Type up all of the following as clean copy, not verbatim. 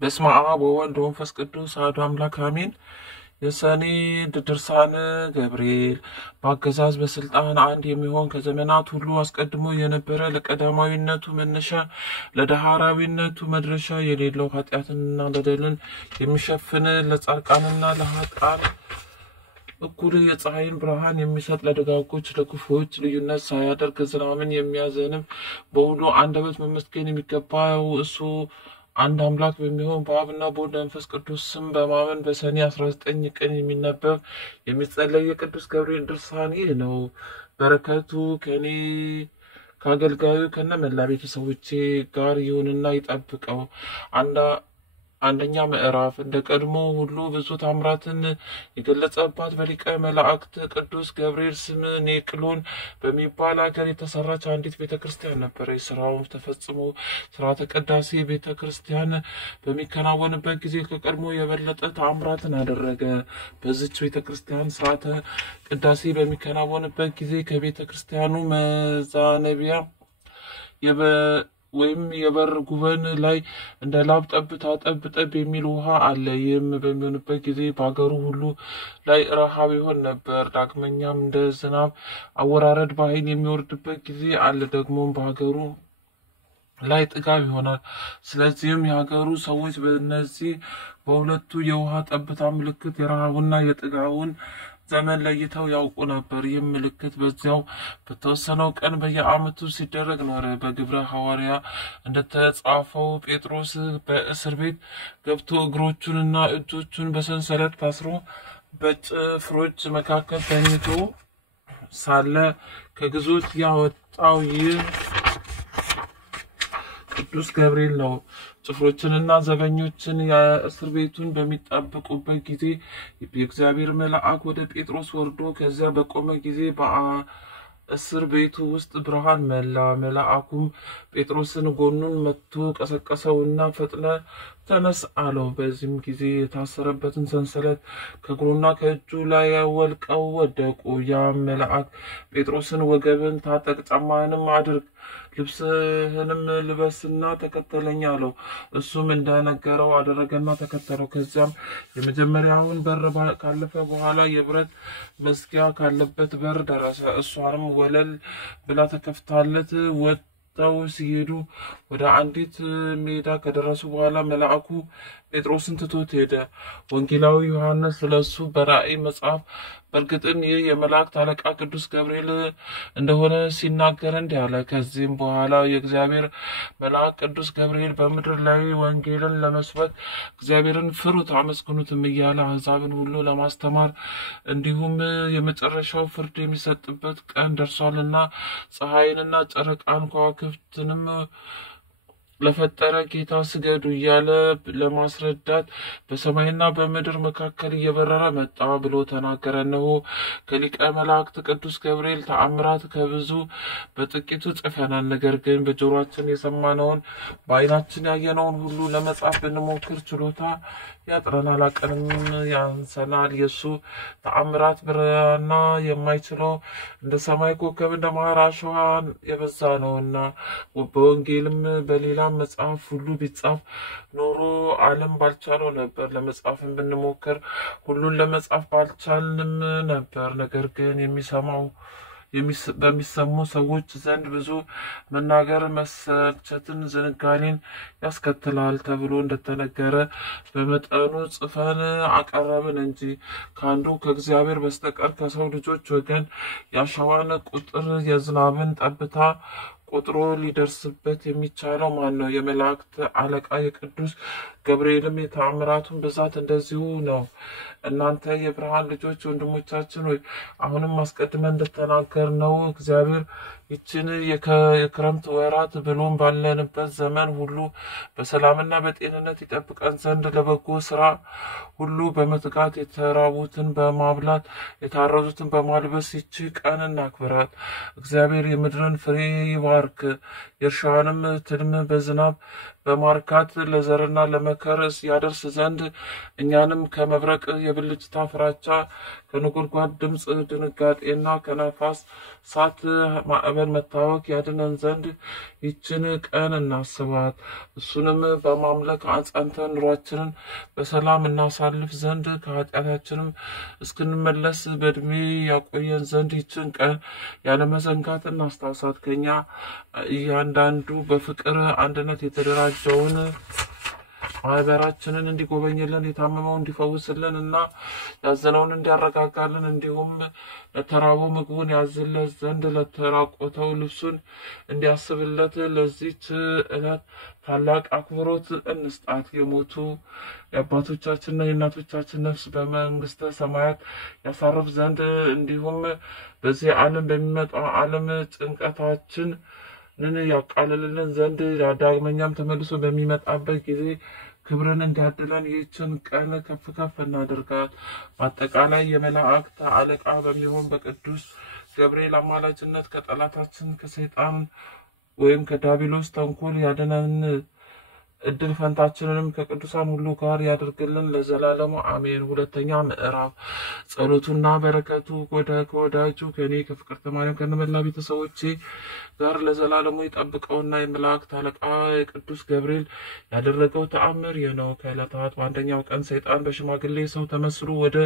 በስመ አብ ወወልድ ወመንፈስ ቅዱስ አሐዱ አምላክ አሜን። የሰኔ ድርሳነ ገብርኤል በአገዛዝ በስልጣን አንድ የሚሆን ከዘመናት ሁሉ አስቀድሞ የነበረ ለቀዳማዊነቱ መነሻ ለዳህራዊነቱ መድረሻ የሌለው ኃጢአትንና በደልን የሚሸፍን ለጻድቃንና ለኃጥአን እኩል የፀሐይን ብርሃን የሚሰጥ ለደጋጎች ለክፉዎች ልዩነት ሳያደርግ ዝናብን የሚያዘንብ በሁሉ አንደበት መመስገን የሚገባው እሱ አንድ አምላክ በሚሆን በአብና በወልድ መንፈስ ቅዱስ ስም በማመን በሰኔ 19 ቀን የሚነበብ የሚጸለይ የቅዱስ ገብርኤል ድርሳን ይህ ነው። በረከቱ ከኔ ከአገልጋዩ ከነመላ ቤተሰቦቼ ጋር ይሁንና ይጠብቀው። አንደኛ ምዕራፍ እንደ ቀድሞ ሁሉ ብዙ ታምራትን የገለጸባት በሊቀ መላእክት ቅዱስ ገብርኤል ስም ኔቅሎን በሚባል ሀገር የተሰራች አንዲት ቤተክርስቲያን ነበረች። ስራውን ተፈጽሞ ስርዓተ ቅዳሴ ቤተክርስቲያን በሚከናወንበት ጊዜ ከቀድሞ የበለጠ ታምራትን አደረገ። በዚች ቤተክርስቲያን ስርዓተ ቅዳሴ በሚከናወንበት ጊዜ ከቤተክርስቲያኑ መዛነቢያ ወይም የበር ጉበን ላይ እንደ ላብ ጠብታ ጠብ የሚል ውሃ አለ። ይህም በሚሆንበት ጊዜ በአገሩ ሁሉ ላይ ረሃብ ይሆን ነበር። ዳግመኛም እንደ ዝናብ አወራረድ በኃይል የሚወርድበት ጊዜ አለ። ደግሞም በሀገሩ ላይ ጥጋብ ይሆናል። ስለዚህም የሀገሩ ሰዎች በእነዚህ በሁለቱ የውሃ ጠብታ ምልክት የረሃቡና የጥጋቡን ዘመን ለይተው ያውቁ ነበር። ይህም ምልክት በዚያው በተወሰነው ቀን በየዓመቱ ሲደረግ ኖረ። በግብረ ሐዋርያ እንደተጻፈው ጴጥሮስ በእስር ቤት ገብቶ እግሮቹንና እጆቹን በሰንሰለት ታስሮ በጭፍሮች መካከል ተኝቶ ሳለ ከግዞት ያወጣው ይህ ቅዱስ ገብርኤል ነው። ጭፍሮችንና ዘበኞችን የእስር ቤቱን በሚጠብቁበት ጊዜ የእግዚአብሔር መልአክ ወደ ጴጥሮስ ወርዶ ከዚያ በቆመ ጊዜ በእስር ቤቱ ውስጥ ብርሃን መላ። መልአኩም ጴጥሮስን ጎኑን መትቶ ቀሰቀሰውና ፈጥነ ተነስ አለው። በዚህም ጊዜ የታሰረበትን ሰንሰለት ከእግሩና ከእጁ ላይ ወልቀው ወደቁ። ያም መልአክ ጴጥሮስን ወገብን ታጠቅ፣ ጫማህንም አድርግ፣ ልብስህንም ልበስና ተከተለኝ አለው። እሱም እንደነገረው አደረገና ተከተለው። ከዚያም የመጀመሪያውን በር ካለፈ በኋላ የብረት መዝጊያ ካለበት በር ደረሰ። እሷንም ወለል ብላ ተከፍታለት ወጥተው ሲሄዱ ወደ አንዲት ሜዳ ከደረሱ በኋላ መልአኩ ጴጥሮስን ትቶት ሄደ። ወንጌላዊ ዮሐንስ ስለሱ በራእይ መጽሐፍ በእርግጥም ይህ የመላእክት አለቃ ቅዱስ ገብርኤል እንደሆነ ሲናገር እንዲህ አለ። ከዚህም በኋላ የእግዚአብሔር መልአክ ቅዱስ ገብርኤል በምድር ላይ ወንጌልን ለመስበክ እግዚአብሔርን ፍሩት አመስግኑትም እያለ አሕዛብን ሁሉ ለማስተማር እንዲሁም የመጨረሻው ፍርድ የሚሰጥበት ቀን ደርሷልና ፀሐይንና ጨረቃን ከዋክብትንም ለፈጠረ ጌታ ስገዱ እያለ ለማስረዳት በሰማይና በምድር መካከል እየበረረ መጣ ብሎ ተናገረ። እነሆ ከሊቀ መላእክት ቅዱስ ገብርኤል ተአምራት ከብዙ በጥቂቱ ጽፈናል። ነገር ግን በጆሮአችን የሰማነውን በዓይናችን ያየነውን ሁሉ ለመጻፍ ብንሞክር ችሎታ ያጥረናል፣ አቅምም ያንሰናል። የእሱ ተአምራት ብራና የማይችለው እንደ ሰማይ ኮከብ እንደ ባህር አሸዋ የበዛ ነውና በወንጌልም በሌላ መጽሐፍ ሁሉ ቢጻፍ ኖሮ ዓለም ባልቻለው ነበር። ለመጻፍም ብንሞክር ሁሉን ለመጻፍ ባልቻልንም ነበር። ነገር ግን በሚሰሙ ሰዎች ዘንድ ብዙ መናገር መሰልቸትን፣ ዝንጋኔን ያስከትላል ተብሎ እንደተነገረ በመጠኑ ጽፈን አቀረብን እንጂ ከአንዱ ከእግዚአብሔር በስተቀር ከሰው ልጆች ወገን የአሸዋን ቁጥር የዝናብን ጠብታ ቆጥሮ ሊደርስበት የሚቻለው ማን ነው? የመላእክት አለቃ የቅዱስ ገብርኤልም የተአምራቱን ብዛት እንደዚሁ ነው። እናንተ የብርሃን ልጆች ወንድሞቻችን ሆይ አሁንም አስቀድመን እንደተናገርነው እግዚአብሔር ይችን የክረምት ወራት ብሎም ባለንበት ዘመን ሁሉ በሰላምና በጤንነት ይጠብቀን ዘንድ ለበጎ ስራ ሁሉ በመትጋት የተራቡትን በማብላት የታረዙትን በማልበስ ይቺ ቀን እናክብራት። እግዚአብሔር የምድርን ፍሬ ይባርክ፣ የእርሻዋንም ትልም በዝናብ በማርካት ለዘርና ለመከርስ ያደርስ ዘንድ እኛንም ከመብረቅ የብልጭታ ፍራቻ ከነጎድጓድ ድምፅ ድንጋጤና ከነፋስ እሳት ማዕበል መታወክ ያድነን ዘንድ ይችን ቀን እናስባት። እሱንም በማምለክ አጸንተን ኑሯችንን በሰላም እናሳልፍ ዘንድ ከኃጢአታችንም እስክንመለስ በእድሜ ያቆየን ዘንድ ይችን ቀን ያለመዘንጋት እናስታውሳት። ከኛ እያንዳንዱ በፍቅር አንድነት የተደራጀውን ማህበራችንን እንዲጎበኝልን የታመመው እንዲፈውስልን እና ያዘነውን እንዲያረጋጋልን እንዲሁም ለተራበው ምግቡን ያዝለት ዘንድ ለተራቆተው ልብሱን እንዲያስብለት ለዚች ዕለት ታላቅ አክብሮት እንስጣት። የሞቱ የአባቶቻችንና የእናቶቻችን ነፍስ በመንግስተ ሰማያት ያሳርፍ ዘንድ እንዲሁም በዚህ ዓለም በሚመጣው ዓለም ጭንቀታችንን ያቃልልልን ዘንድ ዳግመኛም ተመልሶ በሚመጣበት ጊዜ ክብርን እንዲያድለን ይህችን ቀን ከፍ ከፍ እናድርጋት። በአጠቃላይ የመላእክት አለቃ በሚሆን በቅዱስ ገብርኤል አማላጅነት ከጠላታችን ከሰይጣን ወይም ከዲያብሎስ ተንኮል ያድነን። እድል ፈንታችንንም ከቅዱሳን ሁሉ ጋር ያድርግልን ለዘላለሙ አሜን። ሁለተኛ ምዕራፍ ጸሎቱና በረከቱ ከወዳጁ ከኔ ከፍቅርተ ማርያም ከነመላ ቤተሰቦቼ ጋር ለዘላለሙ ይጠብቀውና የመላእክት አለቃ የቅዱስ ገብርኤል ያደረገው ተአምር ነው። ከዕለታት በአንደኛው ቀን ሰይጣን በሽማግሌ ሰው ተመስሎ ወደ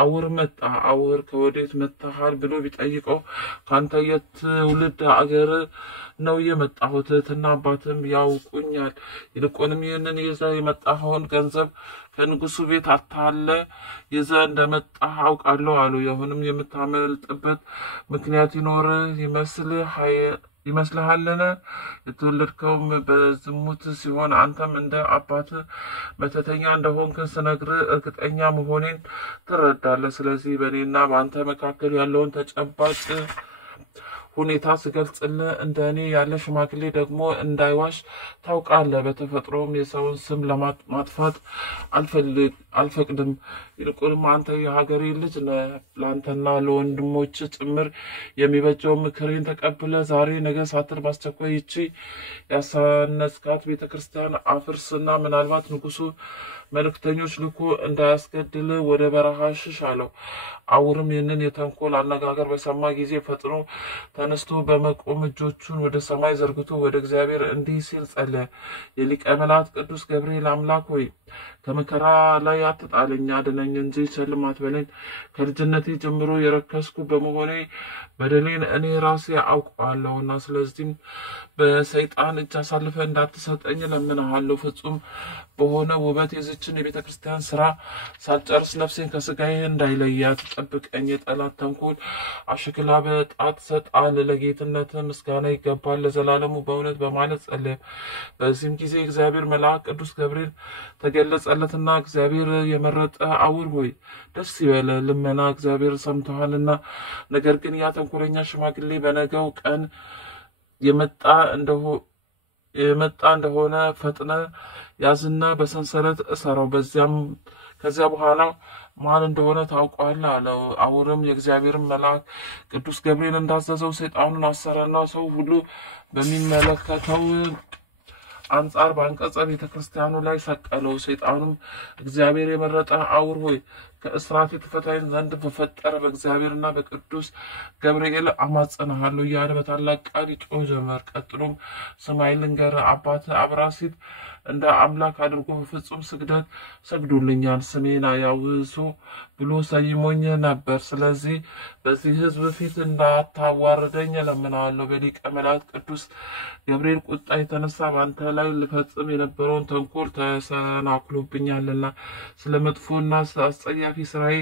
አውር መጣ። አውር ከወዴት መጥተሃል ብሎ ቢጠይቀው ካንተ የትውልድ አገር ነው የመጣሁት፣ እህትና አባትም ያውቁኛል። ይልቁንም ይህንን ይዘህ የመጣኸውን ገንዘብ ከንጉሱ ቤት አታለ ይዘህ እንደመጣህ አውቃለሁ አሉ። ይሁንም የምታመልጥበት ምክንያት ይኖር ይመስልሃልን? የተወለድከውም በዝሙት ሲሆን አንተም እንደ አባትህ መተተኛ እንደሆንክ ስነግርህ እርግጠኛ መሆኔን ትረዳለህ። ስለዚህ በእኔና በአንተ መካከል ያለውን ተጨባጭ ሁኔታ ስገልጽልህ እንደ እኔ ያለ ሽማግሌ ደግሞ እንዳይዋሽ ታውቃለህ። በተፈጥሮም የሰውን ስም ለማጥፋት አልፈቅድም። ይልቁንም አንተ የሀገሬ ልጅ ነህ። ለአንተና ለወንድሞች ጭምር የሚበጀው ምክሬን ተቀብለ ዛሬ ነገ ሳትል በአስቸኳይ ይቺ ያሳነጽካት ቤተ ክርስቲያን አፍርስና ምናልባት ንጉሱ መልእክተኞች ልኮ እንዳያስገድል ወደ በረሃ ሽሽ አለው። አውርም ይህንን የተንኮል አነጋገር በሰማ ጊዜ ፈጥኖ ተነስቶ በመቆም እጆቹን ወደ ሰማይ ዘርግቶ ወደ እግዚአብሔር እንዲህ ሲል ጸለየ። የሊቀ መላእክት ቅዱስ ገብርኤል አምላክ ሆይ ከመከራ ላይ አትጣለኝ፣ አድነኝ እንጂ ቸልም አትበለኝ። ከልጅነቴ ጀምሮ የረከስኩ በመሆኔ በደሌን እኔ ራሴ አውቀዋለሁና፣ ስለዚህም በሰይጣን እጅ አሳልፈ እንዳትሰጠኝ ለምንሃለሁ። ፍጹም በሆነ ውበት የዚችን የቤተ ክርስቲያን ስራ ሳልጨርስ ነፍሴን ከስጋዬ እንዳይለያት ጠብቀኝ። የጠላት ተንኮል አሽክላ በጣት ሰጣል። ለጌትነት ምስጋና ይገባል ለዘላለሙ በእውነት በማለት ጸለየ። በዚህም ጊዜ እግዚአብሔር መልአክ ቅዱስ ገብርኤል ተገለጸለትና እግዚአብሔር የመረጠ አውር ሆይ ደስ ይበለ፣ ልመና እግዚአብሔር ሰምተዋልና። ነገር ግን ያ ተንኮለኛ ሽማግሌ በነገው ቀን የመጣ እንደሆነ ፈጥነ ያዝና በሰንሰለት እሰረው፣ ከዚያ በኋላ ማን እንደሆነ ታውቋለህ አለው። አውርም የእግዚአብሔርን መልአክ ቅዱስ ገብርኤል እንዳዘዘው ሰይጣኑን አሰረና ሰው ሁሉ በሚመለከተው አንጻር በአንቀጸ ቤተ ክርስቲያኑ ላይ ሰቀለው። ሰይጣኑም እግዚአብሔር የመረጠ አውር ሆይ ከእስራት የተፈታኝ ዘንድ በፈጠረ በእግዚአብሔርና በቅዱስ ገብርኤል አማጸናሃለሁ እያለ በታላቅ ቃል ይጮህ ጀመር። ቀጥሎም ስማይ ልንገርህ፣ አባትህ አብራሲት እንደ አምላክ አድርጎ በፍጹም ስግደት ሰግዶልኛል። ስሜን ያውሱ ብሎ ሰይሞኝ ነበር። ስለዚህ በዚህ ሕዝብ ፊት እንዳታዋርደኝ እለምንሃለሁ። በሊቀ መላእክት ቅዱስ ገብርኤል ቁጣ የተነሳ በአንተ ላይ ልፈጽም የነበረውን ተንኮል ተሰናክሎብኛልና ስለ መጥፎና አስጸያፊ ስራዬ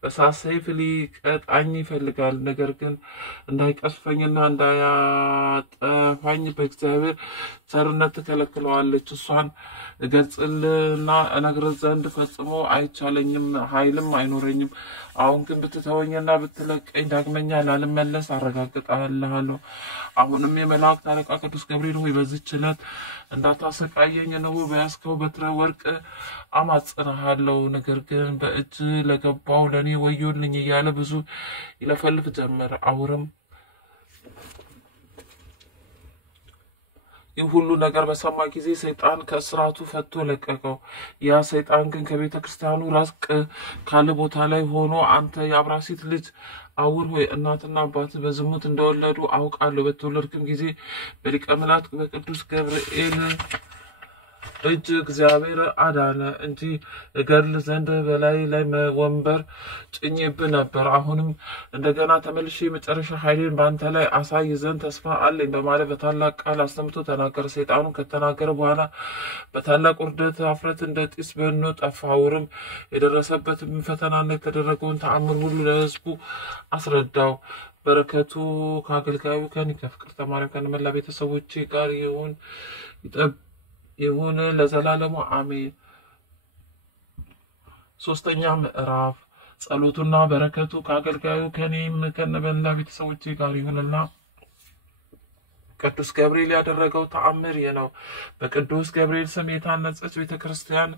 በእሳት ሰይፍ ሊቀጣኝ ይፈልጋል። ነገር ግን እንዳይቀስፈኝና እንዳያጠፋኝ በእግዚአብሔር ቸርነት ትከለክለዋለች። እሷን እገልጽልና እነግርህ ዘንድ ፈጽሞ አይቻለኝም፣ ኃይልም አይኖረኝም። አሁን ግን ብትተወኝና ብትለቀኝ ዳግመኛ ላልመለስ አረጋግጣለሁ። አሁንም የመላእክት አለቃ ቅዱስ ገብርኤል ሆይ በዚህች ዕለት እንዳታሰቃየኝ ነው በያዝከው በትረ ወርቅ አማጽንሃለሁ። ነገር ግን በእጅ ለገባው ለእኔ ወዮልኝ እያለ ብዙ ይለፈልፍ ጀመር። አውርም ይህ ሁሉ ነገር በሰማ ጊዜ ሰይጣን ከእስራቱ ፈቶ ለቀቀው። ያ ሰይጣን ግን ከቤተ ክርስቲያኑ ራቅ ካለ ቦታ ላይ ሆኖ አንተ የአብራሲት ልጅ አውር ሆይ እናትና አባት በዝሙት እንደወለዱ አውቃለሁ። በተወለድክም ጊዜ በሊቀ መላእክት በቅዱስ ገብርኤል እጅ እግዚአብሔር አዳነ እንጂ እገድል ዘንድ በላይ ላይ ወንበር ጭኜብህ ነበር። አሁንም እንደገና ተመልሼ የመጨረሻ ኃይሌን በአንተ ላይ አሳይ ዘንድ ተስፋ አለኝ በማለት በታላቅ ቃል አሰምቶ ተናገረ። ሰይጣኑ ከተናገረ በኋላ በታላቅ ውርደት አፍረት እንደ ጢስ በኖ ጠፋ። አውርም የደረሰበትን ፈተናና የተደረገውን ተአምር ሁሉ ለሕዝቡ አስረዳው። በረከቱ ከአገልጋዩ ከፍቅርተ ማርያም ከነመላ ቤተሰቦቼ ጋር ይሁን ለዘላለሙ አሜን። ሶስተኛ ምዕራፍ ጸሎቱና በረከቱ ከአገልጋዩ ከኔም ከነመላ ቤተሰቦቼ ጋር ይሁንና ቅዱስ ገብርኤል ያደረገው ተአምር ነው። በቅዱስ ገብርኤል ስም የታነጸች ቤተክርስቲያን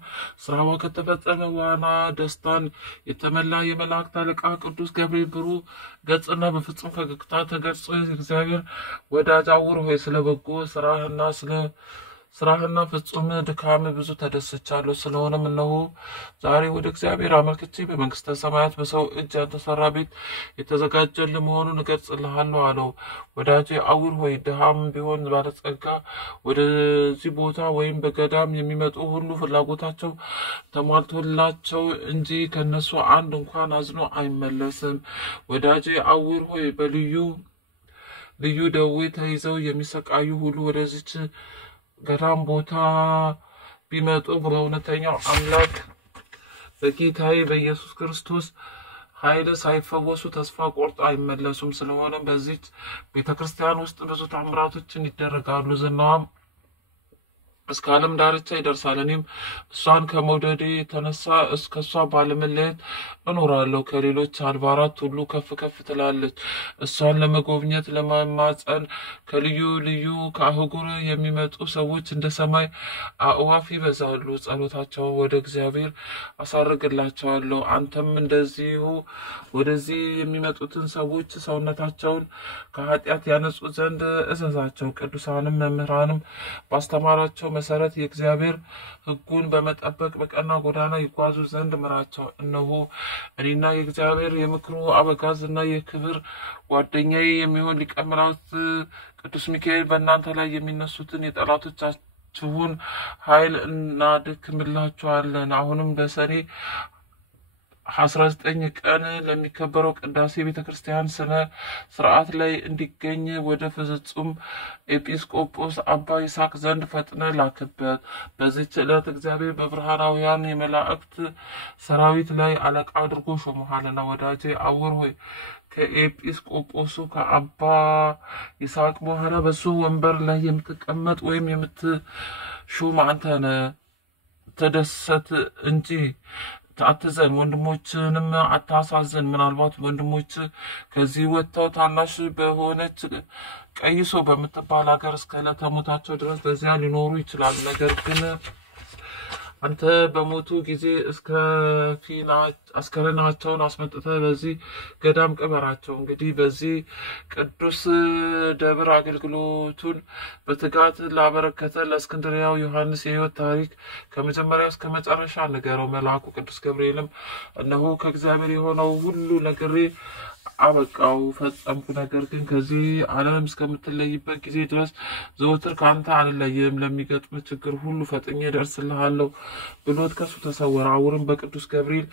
ስራዋ ከተፈጸመ በኋላ ደስታን የተመላ የመላእክት አለቃ ቅዱስ ገብርኤል ብሩህ ገጽና በፍጹም ፈገግታ ተገልጾ እግዚአብሔር ወዳጅ አውር ሆይ ስለ በጎ ስራህና ፍጹም ድካም ብዙ ተደስቻለሁ። ስለሆነም እነሆ ዛሬ ወደ እግዚአብሔር አመልክቼ በመንግስተ ሰማያት በሰው እጅ ያልተሰራ ቤት የተዘጋጀልህ መሆኑን እገልጽልሃለሁ አለው። ወዳጄ አውር ሆይ ድሃም ቢሆን ባለጸጋ ወደዚህ ቦታ ወይም በገዳም የሚመጡ ሁሉ ፍላጎታቸው ተሟልቶላቸው እንጂ ከነሱ አንድ እንኳን አዝኖ አይመለስም። ወዳጄ አውር ሆይ በልዩ ደዌ ተይዘው የሚሰቃዩ ሁሉ ወደዚች ገዳም ቦታ ቢመጡ በእውነተኛው አምላክ በጌታዬ በኢየሱስ ክርስቶስ ኃይል ሳይፈወሱ ተስፋ ቆርጦ አይመለሱም። ስለሆነም በዚች ቤተክርስቲያን ውስጥ ብዙ ታምራቶችን ይደረጋሉ። ዝናዋም እስከ ዓለም ዳርቻ ይደርሳል። እኔም እሷን ከመውደዴ የተነሳ እስከሷ ባለመለየት እኖራለሁ። ከሌሎች አድባራት ሁሉ ከፍ ከፍ ትላለች። እሷን ለመጎብኘት ለማማፀን ከልዩ ከአህጉር የሚመጡ ሰዎች እንደ ሰማይ አእዋፍ ይበዛሉ። ጸሎታቸው ወደ እግዚአብሔር አሳርግላቸዋለሁ። አንተም እንደዚሁ ወደዚህ የሚመጡትን ሰዎች ሰውነታቸውን ከኃጢአት ያነጹ ዘንድ እዘዛቸው። ቅዱሳንም መምህራንም ባስተማራቸው መሰረት የእግዚአብሔር ሕጉን በመጠበቅ በቀና ጎዳና ይጓዙ ዘንድ ምራቸው። እነሆ እኔና የእግዚአብሔር የምክሩ አበጋዝና የክብር ጓደኛዬ የሚሆን ሊቀ መላእክት ቅዱስ ሚካኤል በእናንተ ላይ የሚነሱትን የጠላቶቻችሁን ኃይል እናድክምላችኋለን። አሁንም በሰኔ 19 ቀን ለሚከበረው ቅዳሴ ቤተክርስቲያን ስነ ስርዓት ላይ እንዲገኝ ወደ ፍጹም ኤጲስቆጶስ አባ ይስሐቅ ዘንድ ፈጥነ ላክበት። በዚህች ዕለት እግዚአብሔር በብርሃናውያን የመላእክት ሰራዊት ላይ አለቃ አድርጎ ሾመሃልና። ወዳጄ አውር ሆይ ከኤጲስቆጶሱ ከአባ ይስሐቅ በኋላ በሱ ወንበር ላይ የምትቀመጥ ወይም የምትሾም አንተ ነህ። ተደሰት እንጂ አትዘን፣ ወንድሞችንም አታሳዝን። ምናልባት ወንድሞች ከዚህ ወጥተው ታናሽ በሆነች ቀይሶ በምትባል ሀገር እስከ ዕለተ ሞታቸው ድረስ በዚያ ሊኖሩ ይችላሉ። ነገር ግን አንተ በሞቱ ጊዜ አስከሬናቸውን አስመጥተህ በዚህ ገዳም ቅበራቸው። እንግዲህ በዚህ ቅዱስ ደብር አገልግሎቱን በትጋት ላበረከተ ለእስክንድርያው ዮሐንስ የሕይወት ታሪክ ከመጀመሪያ እስከ መጨረሻ ንገረው። መልአኩ ቅዱስ ገብርኤልም እነሆ ከእግዚአብሔር የሆነው ሁሉ ነግሬ አበቃው ፈጸምኩ። ነገር ግን ከዚህ ዓለም እስከምትለይበት ጊዜ ድረስ ዘወትር ከአንተ አልለይም፣ ለሚገጥም ችግር ሁሉ ፈጥኜ ደርስልሃለሁ ብሎት ከሱ ተሰወረ። አውርም በቅዱስ ገብርኤል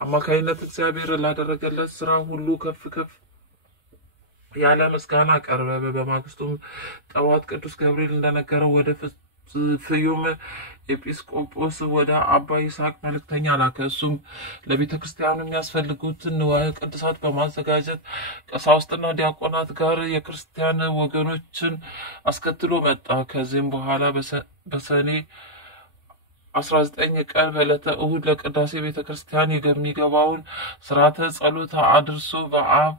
አማካይነት እግዚአብሔር ላደረገለት ስራ ሁሉ ከፍ ከፍ ያለ ምስጋና ቀረበ። በማግስቱም ጠዋት ቅዱስ ገብርኤል እንደነገረው ወደ ፍዩም ኤጲስቆጶስ ወደ አባ ይስሐቅ መልእክተኛ ላከ። እሱም ለቤተ ክርስቲያኑ የሚያስፈልጉትን ንዋየ ቅድሳት በማዘጋጀት ቀሳውስትና ዲያቆናት ጋር የክርስቲያን ወገኖችን አስከትሎ መጣ። ከዚህም በኋላ በሰኔ 19 ቀን በዕለተ እሁድ ለቅዳሴ ቤተ ክርስቲያን የሚገባውን ስርዓተ ጸሎት አድርሶ በአብ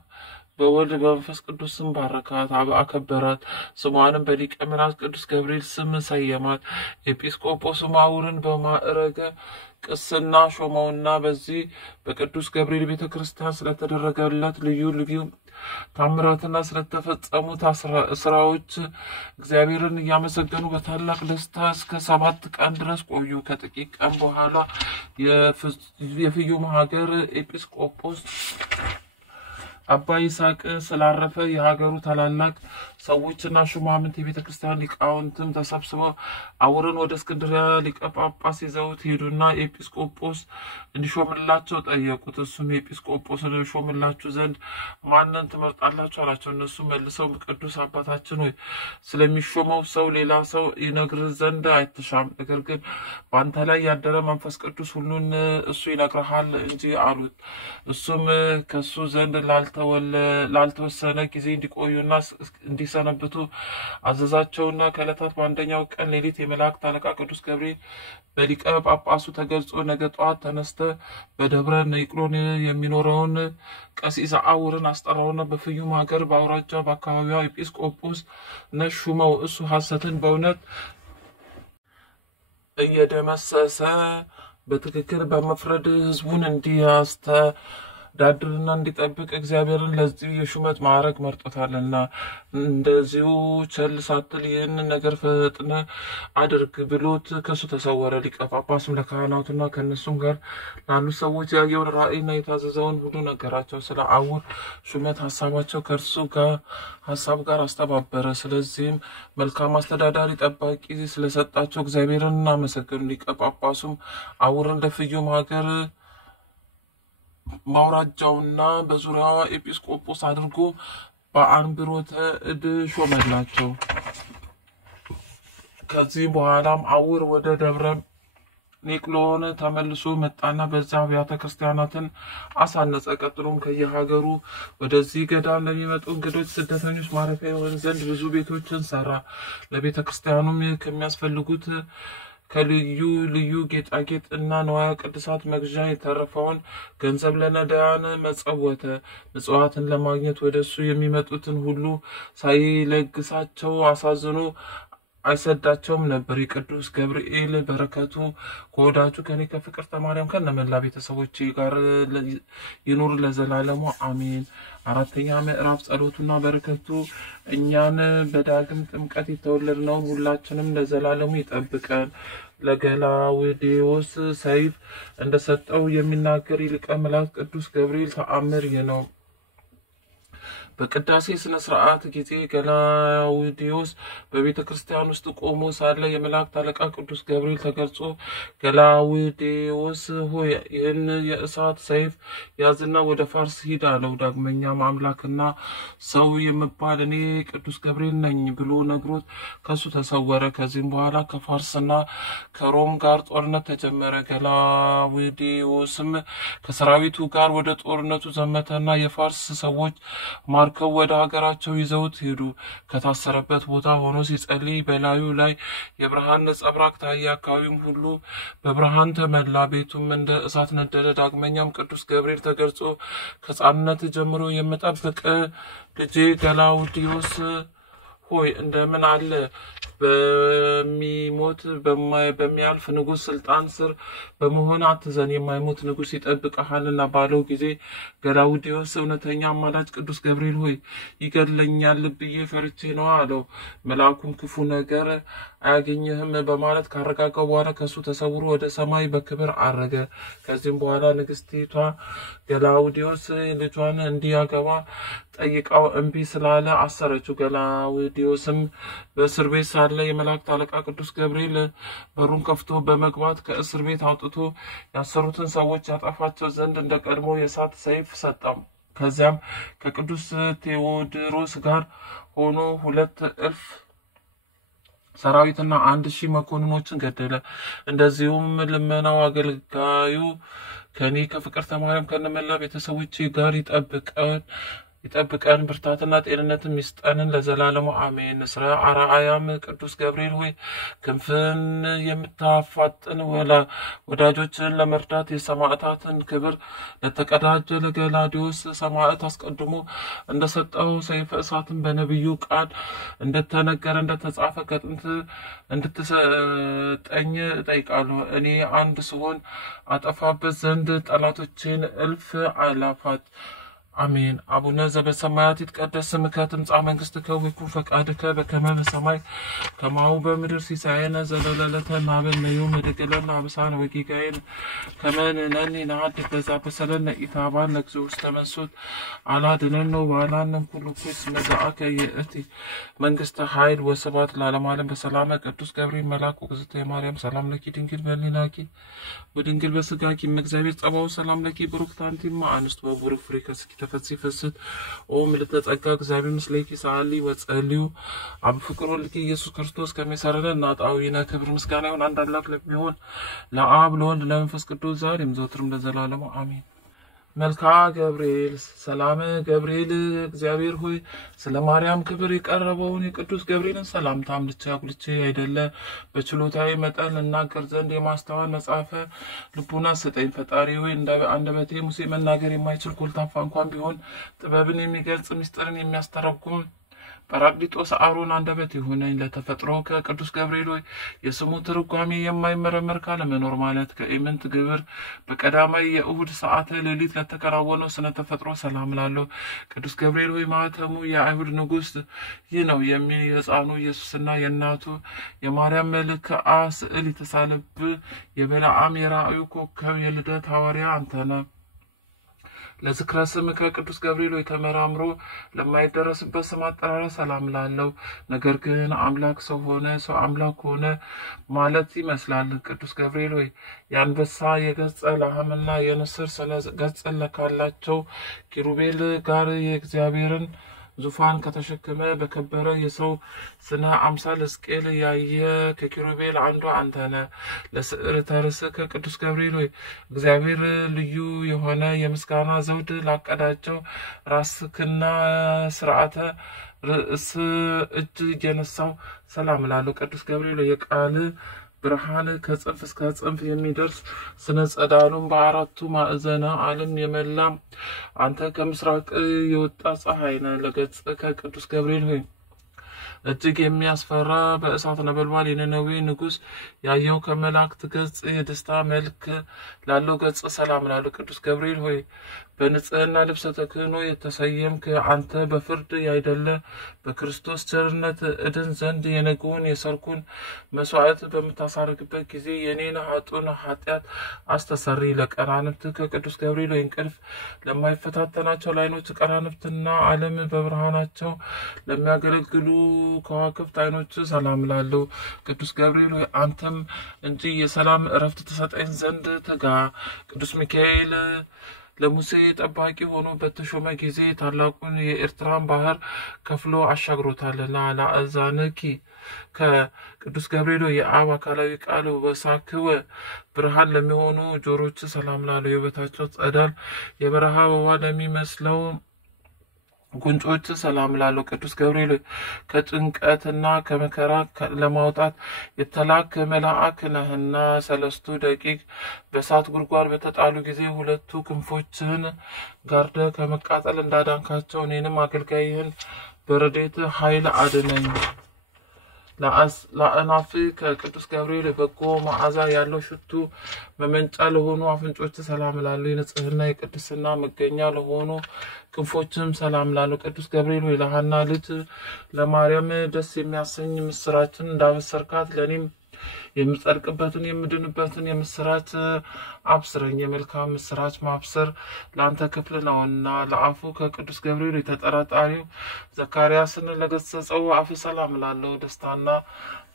በወልድ በመንፈስ ቅዱስ ስም ባረካት አከበራት። ስሟንም በሊቀ መላእክት ቅዱስ ገብርኤል ስም ሰየማት። ኤጲስቆጶስም አውርን በማዕረገ ቅስና ሾመውና በዚህ በቅዱስ ገብርኤል ቤተክርስቲያን ስለተደረገለት ልዩ ልዩ ታምራትና ስለተፈጸሙት ስራዎች እግዚአብሔርን እያመሰገኑ በታላቅ ደስታ እስከ 7 ቀን ድረስ ቆዩ። ከጥቂት ቀን በኋላ የፍዩም ሀገር ኤጲስቆጶስ አባ ይስሐቅ ስላረፈ የሀገሩ ታላላቅ ሰዎችና ሹማምንት የቤተክርስቲያን ሊቃውንትም ተሰብስበው አውርን ወደ እስክንድርያ ሊቀ ጳጳስ ይዘውት ሄዱና ኤጲስቆጶስ እንዲሾምላቸው ጠየቁት። እሱም ኤጲስቆጶስን ሾምላችሁ ዘንድ ማንን ትመርጣላችሁ አላቸው። እነሱ መልሰው ቅዱስ አባታችን ሆይ ስለሚሾመው ሰው ሌላ ሰው ይነግር ዘንድ አይተሻም፣ ነገር ግን በአንተ ላይ ያደረ መንፈስ ቅዱስ ሁሉን እሱ ይነግርሃል እንጂ አሉት። እሱም ከሱ ዘንድ ላልተወሰነ ጊዜ እንዲቆዩና እንዲሰነብቱ አዘዛቸውና ከዕለታት በአንደኛው ቀን ሌሊት የመላእክት አለቃ ቅዱስ ገብርኤል በሊቀ ጳጳሱ ተገልጾ ነገ ጠዋት ተነስተ በደብረ ንቅሎን የሚኖረውን ቀሲስ አውርን አስጠራውና በፍዩም ሀገር በአውራጃ በአካባቢዋ ኤጲስቆጶስ ነሹመው። እሱ ሐሰትን በእውነት እየደመሰሰ በትክክል በመፍረድ ህዝቡን እንዲያስተዳድርና እንዲጠብቅ እግዚአብሔርን ለዚህ የሹመት ማዕረግ መርጦታልና እንደዚሁ ቸል ሳትል ይህን ነገር ፈጥነ አድርግ ብሎት ከሱ ተሰወረ። ሊቀ ጳጳሱም ለካህናቱና ከእነሱም ጋር ላሉ ሰዎች ያየውን ራእይና የታዘዘውን ሁሉ ነገራቸው። ስለ አውር ሹመት ሀሳባቸው ከእርሱ ሀሳብ ጋር አስተባበረ። ስለዚህም መልካም አስተዳዳሪ ጠባቂ ስለሰጣቸው እግዚአብሔርን እናመሰገኑ። ሊቀ ጳጳሱም አውርን ለፍዩም ሀገር ማውራጃውና በዙሪያዋ ኤጲስቆጶስ አድርጎ በአንብሮተ እድ ሾመላቸው። ከዚህ በኋላም አውር ወደ ደብረ ንቅሎን ተመልሶ መጣና በዛ አብያተ ክርስቲያናትን አሳነጸ። ቀጥሎም ከየሀገሩ ወደዚህ ገዳም ለሚመጡ እንግዶች ስደተኞች ማረፊያ ይሆን ዘንድ ብዙ ቤቶችን ሰራ። ለቤተ ክርስቲያኑም ከሚያስፈልጉት ከልዩ ልዩ ጌጣጌጥ እና ንዋየ ቅድሳት መግዣ የተረፈውን ገንዘብ ለነዳያን መጸወተ። ምጽዋትን ለማግኘት ወደሱ የሚመጡትን ሁሉ ሳይለግሳቸው አሳዝኖ አይሰዳቸውም ነበር። የቅዱስ ገብርኤል በረከቱ ከወዳጁ ከኔ ከፍቅርተ ማርያም ከነመላ ቤተሰቦቼ ጋር ይኑር ለዘላለሙ አሜን። አራተኛ ምዕራፍ ጸሎቱና በረከቱ እኛን በዳግም ጥምቀት የተወለድነውን ሁላችንም ለዘላለሙ ይጠብቀን። ለገላውዴዎስ ሰይፍ እንደሰጠው የሚናገር ሊቀ መላእክት ቅዱስ ገብርኤል ተአምር ነው። በቅዳሴ ስነ ስርዓት ጊዜ ገላውዴዎስ በቤተ ክርስቲያን ውስጥ ቆሞ ሳለ የመላእክት አለቃ ቅዱስ ገብርኤል ተገልጾ ገላውዴዎስ ሆይ ይህን የእሳት ሰይፍ ያዝና ወደ ፋርስ ሂድ አለው። ዳግመኛም አምላክና ሰው የምባል እኔ ቅዱስ ገብርኤል ነኝ ብሎ ነግሮት ከሱ ተሰወረ። ከዚህም በኋላ ከፋርስና ከሮም ጋር ጦርነት ተጀመረ። ገላውዴዎስም ከሰራዊቱ ጋር ወደ ጦርነቱ ዘመተና የፋርስ ሰዎች ማርከው ወደ ሀገራቸው ይዘውት ሄዱ። ከታሰረበት ቦታ ሆኖ ሲጸልይ በላዩ ላይ የብርሃን ነጸብራቅ ታየ። አካባቢውም ሁሉ በብርሃን ተመላ፣ ቤቱም እንደ እሳት ነደደ። ዳግመኛም ቅዱስ ገብርኤል ተገልጾ ከሕፃንነት ጀምሮ የምጠብቅ ልጄ ገላውዴዎስ ሆይ እንደምን አለ በሚሞት በሚያልፍ ንጉስ ስልጣን ስር በመሆን አትዘን፣ የማይሞት ንጉስ ይጠብቀሃልና ባለው ጊዜ ገላውዴዎስ እውነተኛ አማላጅ ቅዱስ ገብርኤል ሆይ ይገድለኛል ብዬ ፈርቼ ነው አለው። መልአኩም ክፉ ነገር አያገኝህም በማለት ካረጋጋው በኋላ ከሱ ተሰውሮ ወደ ሰማይ በክብር አረገ። ከዚህም በኋላ ንግስቲቷ ገላውዴዎስ ልጇን እንዲያገባ ጠይቃው እምቢ ስላለ አሰረችው። ገላውዴዎስም በእስር ቤት ሳለ የመላእክት አለቃ ቅዱስ ገብርኤል በሩን ከፍቶ በመግባት ከእስር ቤት አውጥቶ ያሰሩትን ሰዎች ያጠፋቸው ዘንድ እንደ ቀድሞ የእሳት ሰይፍ ሰጠው። ከዚያም ከቅዱስ ቴዎድሮስ ጋር ሆኖ 2,000 ሰራዊትና 1,000 መኮንኖችን ገደለ። እንደዚሁም ልመናው አገልጋዩ ከኔ ከፍቅርተ ማርያም ከነመላ ቤተሰቦቼ ጋር ይጠብቀን ይጠብቀን ብርታትና ጤንነትን ይስጠን ለዘላለሙ አሜን። ስራ አርአያም ቅዱስ ገብርኤል ሆይ ክንፍን የምታፋጥን ወዳጆችን ለመርዳት የሰማዕታትን ክብር ለተቀዳጀ ለገላውዴዎስ ሰማዕት አስቀድሞ እንደሰጠው ሰይፈ እሳትን በነቢዩ ቃል እንደተነገረ እንደተጻፈ ከጥንት እንድትሰጠኝ እጠይቃለሁ። እኔ አንድ ስሆን አጠፋበት ዘንድ ጠላቶቼን እልፍ አላፋት። አሜን። አቡነ ዘበሰማያት ይትቀደስ ስምከ ትምጻእ መንግሥትከ ወይኩን ፈቃድከ በከመ በሰማይ ከማሁ በምድር ሲሳየነ ዘለለዕለትነ ሀበነ ዮም ወኅድግ ለነ አበሳነ ወጌጋየነ ከመ ንሕነኒ ንኅድግ ለዘአበሰለነ ኢታብአነ እግዚኦ ውስተ መንሱት አላድኅነነ ወባልሐነ እምኩሉ ኩስ መዛአከ ይእቲ መንግሥተ ኃይል ወስብሐት ለዓለመ ዓለም በሰላመ ቅዱስ ገብርኤል መልአክ እግዝእትየ ማርያም ሰላም ለኪ ድንግል በሕሊናኪ ወድንግል በሥጋኪ እምእግዚአብሔር ጸባኦት ሰላም ለኪ ብሩክት አንቲ እም አንስት ወቡሩክ ፍሬ ከርሥኪ ተፈሥሒ ፍስሕት ኦ ምልዕተ ጸጋ እግዚአብሔር ምስሌኪ ሰአሊ ወጸልዩ አብ ፍቅር ወልድኪ ኢየሱስ ክርስቶስ ከመሰረነ እናጣዊነ ክብር ምስጋና ይሁን አንድ አምላክ ለሚሆን ለአብ ለወልድ ለመንፈስ ቅዱስ ዛሬም ዘወትርም ለዘላለሙ አሜን። መልክዓ ገብርኤል ሰላም ገብርኤል እግዚአብሔር ሆይ ስለ ማርያም ክብር የቀረበውን የቅዱስ ገብርኤልን ሰላምታ አምልቼ አጉልቼ አይደለ በችሎታዬ መጠን እናገር ዘንድ የማስተዋል መጽሐፈ ልቡና ስጠኝ። ፈጣሪ ሆይ እንደ አንደበቴ ሙሴ መናገር የማይችል ኮልታፋ እንኳን ቢሆን ጥበብን የሚገልጽ ምስጢርን የሚያስተረጉም ጰራቅሊጦስ አሮን አንደበት ይሁነኝ። ለተፈጥሮ ከቅዱስ ገብርኤል ሆይ የስሙ ትርጓሜ የማይመረመር ካለመኖር ማለት ከኢምንት ግብር በቀዳማይ የእሁድ ሰዓተ ሌሊት ለተከናወነው ስነ ተፈጥሮ ሰላም ላለሁ። ቅዱስ ገብርኤል ሆይ ማኅተሙ የአይሁድ ንጉሥ ይህ ነው የሚል የሕፃኑ ኢየሱስና የእናቱ የማርያም መልክዓ ስዕል የተሳለብህ የበለዓም የራእዩ ኮከብ የልደት ሐዋርያ አንተ ነህ። ለዝክረ ስምከ ቅዱስ ገብርኤል ሆይ ተመራምሮ ለማይደረስበት ስም አጠራር ሰላም ላለው። ነገር ግን አምላክ ሰው ሆነ ሰው አምላክ ሆነ ማለት ይመስላል። ቅዱስ ገብርኤል ሆይ የአንበሳ የገጸ ላህምና የንስር ስነ ገጽ ካላቸው ኪሩቤል ጋር የእግዚአብሔርን ዙፋን ከተሸከመ በከበረ የሰው ስነ አምሳል ሕዝቅኤል ያየ ከኪሩቤል አንዱ አንተ ነህ። ለስዕርተ ርእስህ ከቅዱስ ገብርኤል ሆይ እግዚአብሔር ልዩ የሆነ የምስጋና ዘውድ ላቀዳቸው ራስክና ስርዓተ ርእስ እጅ እየነሳው ሰላም ላለው። ቅዱስ ገብርኤል የቃል ብርሃን ከጽንፍ እስከ ጽንፍ የሚደርስ ስነ ጸዳሉን በአራቱ ማዕዘነ ዓለም የመላ አንተ ከምስራቅ የወጣ ፀሐይ ነህ። ለገጽ ከቅዱስ ገብርኤል ሆይ እጅግ የሚያስፈራ በእሳት ነበልባል የነነዌ ንጉሥ ያየው ከመላእክት ገጽ የደስታ መልክ ላለው ገጽ ሰላም ላለው። ቅዱስ ገብርኤል ሆይ በንጽህና ልብሰ ተክህኖ የተሰየምክ አንተ በፍርድ ያይደለ በክርስቶስ ቸርነት እድን ዘንድ የነገውን የሰርኩን መስዋዕት በምታሳርግበት ጊዜ የኔን ኃጡን ኃጢአት አስተሰሪ። ለቀራንብት ከቅዱስ ገብርኤል ሆይ እንቅልፍ ለማይፈታተናቸው ለዓይኖች ቀራንብትና ዓለም በብርሃናቸው ለሚያገለግሉ ከዋክብት ዓይኖች ሰላም ላለው። ቅዱስ ገብርኤል ሆይ አንተም እንጂ የሰላም እረፍት ተሰጠኝ ዘንድ ትጋ። ቅዱስ ሚካኤል ለሙሴ ጠባቂ ሆኖ በተሾመ ጊዜ ታላቁን የኤርትራን ባህር ከፍሎ አሻግሮታልና። ለአዛንኪ ከቅዱስ ገብርኤል የአብ አካላዊ ቃል ወሳክወ ብርሃን ለሚሆኑ ጆሮች ሰላም ላለው። የውበታቸው ጸዳል የበረሃ አበባ ለሚመስለው ጉንጮች ሰላም ላለው። ቅዱስ ገብርኤል ከጭንቀትና ከመከራ ለማውጣት የተላክ መልአክ ነህና ሰለስቱ ደቂቅ በእሳት ጉድጓድ በተጣሉ ጊዜ ሁለቱ ክንፎችህን ጋርደ ከመቃጠል እንዳዳንካቸው እኔንም አገልጋይህን በረድኤት ኃይል አድነኝ። ለአእናፍ ከቅዱስ ገብርኤል በጎ መዓዛ ያለው ሽቱ መመንጫ ለሆኑ አፍንጮች ሰላም ላለው። የንጽህና የቅድስና መገኛ ለሆኑ ክንፎችም ሰላም ላለው። ቅዱስ ገብርኤል ሆይ ለሐና ልጅ ለማርያም ደስ የሚያሰኝ ምስራችን እንዳበሰርካት ለእኔም የምጸድቅበትን የምድንበትን የምስራች አብስረኝ። የመልካም ምስራች ማብሰር ለአንተ ክፍል ነውና። ለአፉ ከቅዱስ ገብርኤል የተጠራጣሪው ዘካርያስን ለገሰጸው አፍ ሰላም ላለው። ደስታና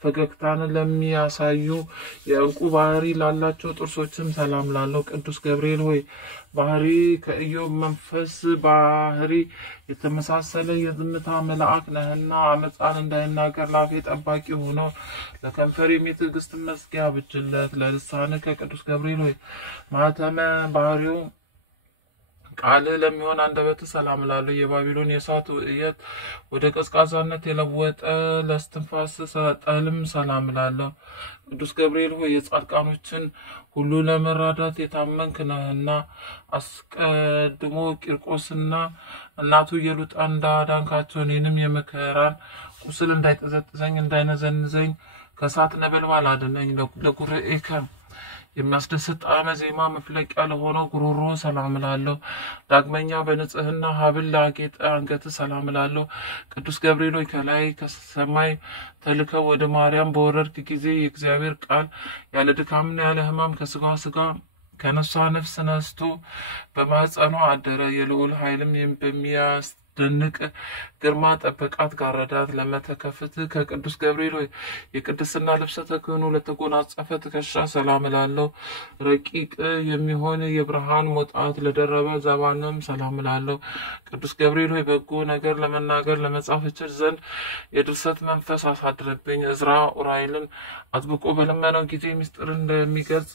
ፈገግታን ለሚያሳዩ የእንቁ ባህሪ ላላቸው ጥርሶችም ሰላም ላለው። ቅዱስ ገብርኤል ሆይ ባህሪ ከኢዮብ መንፈስ ባህሪ የተመሳሰለ የዝምታ መልአክ ነህና አመፃን እንዳይናገር ላፌ ጠባቂ ሆኖ ለከንፈሬም የትዕግስት መዝጊያ ብጅለት። ለልሳን ከቅዱስ ገብርኤል ሆይ ማኅተመ ባህሪው ቃል ለሚሆን አንደበት ሰላም እላለሁ። የባቢሎን የእሳት እየት ወደ ቀዝቃዛነት የለወጠ ለስትንፋስ ጠልም ሰላም እላለሁ። ቅዱስ ገብርኤል ሆይ የጻድቃኖችን ሁሉ ለመራዳት የታመንክ ነህና አስቀድሞ ቂርቆስና እናቱ ኢየሉጣ እንዳዳንካቸው እኔንም የመከራን ቁስል እንዳይጠዘጥዘኝ እንዳይነዘንዘኝ ከእሳት ነበልባል አድነኝ። ለጉርኤከ የሚያስደስት ጣዕመ ዜማ መፍለቂያ ለሆነው ጉሮሮ ሰላም እላለሁ። ዳግመኛ በንጽህና ሀብል ላጌጠ አንገት ሰላም እላለሁ። ቅዱስ ገብርኤል ሆይ ከላይ ከሰማይ ተልከው ወደ ማርያም በወረድክ ጊዜ የእግዚአብሔር ቃል ያለ ድካምና ያለ ሕማም ከስጋዋ ስጋ ከነፍሷ ነፍስ ነስቶ በማኅፀኗ አደረ። የልዑል ኃይልም በሚያስደንቅ ግርማ ጠበቃት ጋረዳት። ለመተከፍት ከቅዱስ ገብርኤል ሆይ የቅድስና ልብሰ ተክህኖ ለተጎናጸፈ ትከሻ ሰላም እላለሁ። ረቂቅ የሚሆን የብርሃን ሞጣት ለደረበ ዘባንም ሰላም እላለሁ። ቅዱስ ገብርኤል ሆይ በጎ ነገር ለመናገር ለመጻፍ እችል ዘንድ የድርሰት መንፈስ አሳድረብኝ። ዕዝራ ኡራኤልን አጥብቆ በለመነው ጊዜ ምስጢር እንደሚገልጽ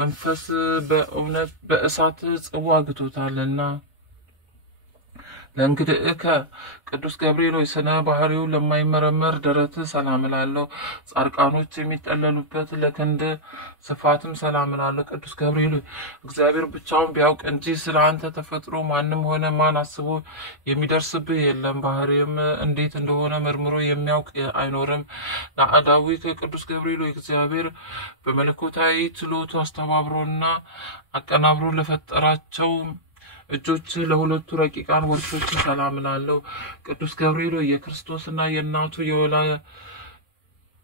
መንፈስ በእውነት በእሳት ጽዋ አግቶታልና። ለእንግድእከ ቅዱስ ገብርኤል ሆይ ስነ ባህሪው ለማይመረመር ደረት ሰላም እላለሁ። ጻድቃኖች የሚጠለሉበት ለክንድ ስፋትም ሰላም እላለሁ። ቅዱስ ገብርኤል ሆይ እግዚአብሔር ብቻውን ቢያውቅ እንጂ ስለ አንተ ተፈጥሮ ማንም ሆነ ማን አስቦ የሚደርስብህ የለም። ባህሪም እንዴት እንደሆነ መርምሮ የሚያውቅ አይኖርም። ናአዳዊ ከቅዱስ ገብርኤል ሆይ እግዚአብሔር በመለኮታዊ ችሎቱ አስተባብሮና አቀናብሮ ለፈጠራቸው እጆች ለሁለቱ ረቂቃን ወርቾች ሰላም እላለሁ። ቅዱስ ገብርኤል ሆይ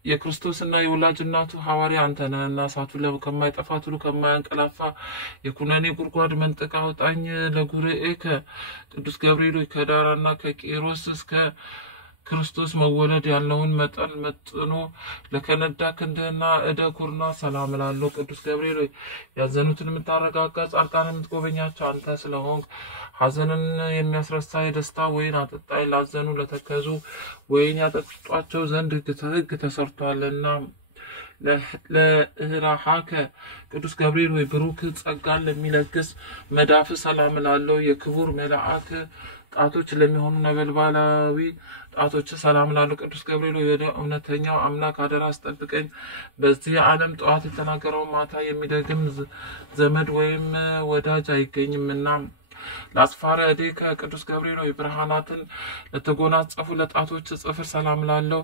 የክርስቶስና የወላጅ እናቱ ሐዋርያ አንተ ነህና እሳቱ ከማይጠፋ ትሉ ከማያንቀላፋ የኩነኔ ጉድጓድ መንጥቅ አውጣኝ። ለጉርኤከ ቅዱስ ገብርኤል ሆይ ከዳራና ከቂሮስ እስከ ክርስቶስ መወለድ ያለውን መጠን መጥኖ ለከነዳ ክንድህና እደ ኩርና ሰላም እላለሁ። ቅዱስ ገብርኤል ሆይ ያዘኑትን የምታረጋጋ ጻድቃን የምትጎበኛቸው አንተ ስለሆንክ ሐዘንን የሚያስረሳ የደስታ ወይን አጠጣኝ። ላዘኑ ለተከዙ ወይን ያጠጧቸው ዘንድ ሕግ ተሰርቷልና። ለእህራሃከ ቅዱስ ገብርኤል ሆይ ብሩክ ጸጋን ለሚለግስ መዳፍ ሰላም እላለሁ። የክቡር መልአክ ጣቶች ለሚሆኑ ነበልባላዊ ጣቶች ሰላም እላለሁ። ቅዱስ ገብርኤል ሆይ ወደ እውነተኛው አምላክ አደራ አስጠብቀኝ። በዚህ ዓለም ጠዋት የተናገረው ማታ የሚደግም ዘመድ ወይም ወዳጅ አይገኝምና። ለአስፋረ እዴከ ቅዱስ ገብርኤል ሆይ ብርሃናትን ለተጎናጸፉ ለጣቶች ጽፍር ሰላም እላለሁ።